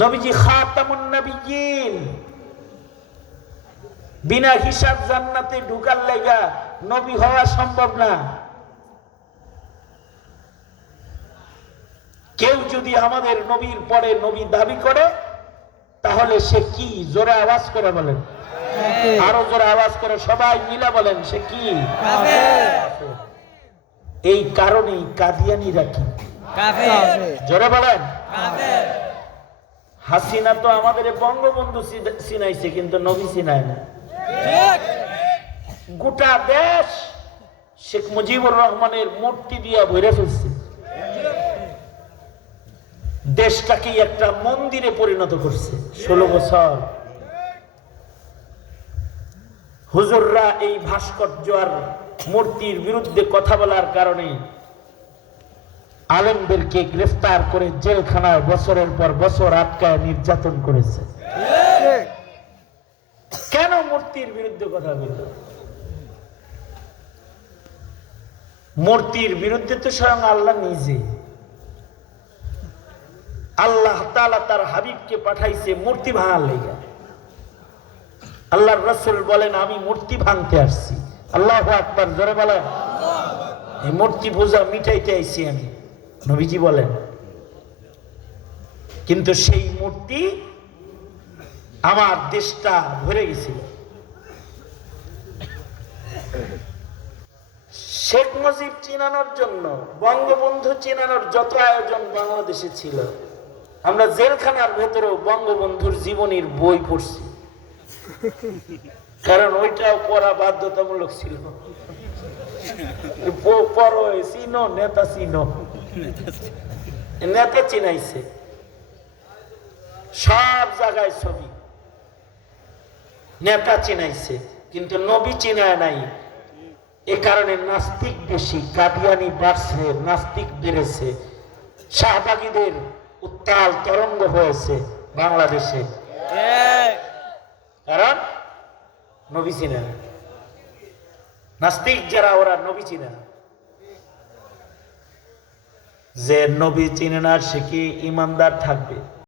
নবীজি খাতামুন নবিয়্যিন, বিনা হিসাব জান্নাতে ঢুকার লাগা নবী হওয়া সম্ভব না। কেউ যদি আমাদের নবীর পরে নবী দাবি করে তাহলে সে কি? জোরে আওয়াজ করে বলেন, আরো জোরে আওয়াজ করে সবাই মিলে বলেন, সে কি? এই কারণেই কাদিয়ানীরা কি? জোরে বলেন। হাসিনা তো আমাদের বঙ্গবন্ধু চিনাইছে, কিন্তু নবী চিনায় না। গোটা দেশ শেখ মুজিবুর রহমানের মূর্তি দিয়া ভরে ফেলছে, দেশটাকে একটা মন্দিরে পরিণত করছে। 16 বছর হুজুররা এই ভাস্কর্য আর মূর্তির বিরুদ্ধে কথা বলার কারণে আলেমদেরকে গ্রেফতার করে জেলখানায় বছরের পর বছর আটকায় নির্যাতন করেছে। কেন মূর্তির বিরুদ্ধে কথা বলল? মূর্তির বিরুদ্ধে তো স্বয়ং আল্লাহ নিজে। আল্লাহ তাআলা তার হাবিবকে পাঠাইছে মূর্তি ভাঙার লেগে। আল্লাহর রাসূল বলেন, আমি মূর্তি ভাঙতে আসছি। আল্লাহু আকবার, জোরে বলেন। এই মূর্তি পূজা মিটাইতে আইছি আমি, নবীজি বলেন। কিন্তু সেই মূর্তি আমার দেশটা ভরে গেছিল। শেখ মুজিব চিনানোর জন্য, বঙ্গবন্ধু চিনানোর যত আয়োজন বাংলাদেশে ছিল, আমরা জেলখানার ভেতরেও বঙ্গবন্ধুর জীবনীর বই পড়ছি, কারণ ওইটাও পড়া বাধ্যতামূলক ছিল। চিনো নেতা, চিনো নেতা চিনাইছে, সব জায়গায় ছবি, নেতা চিনাইছে, কিন্তু নবী চিনায় নাই। এ কারণে নাস্তিক বেশি, কাদিয়ানি বাড়ছে, নাস্তিক বেড়েছে, শাহবাগীদের উত্তাল তরঙ্গ হয়েছে বাংলাদেশে, কারণ নবী চিনে না। নাস্তিক যারা, ওরা নবী চিনে না। যে নবী চিনে না সে কি ইমানদার থাকবে?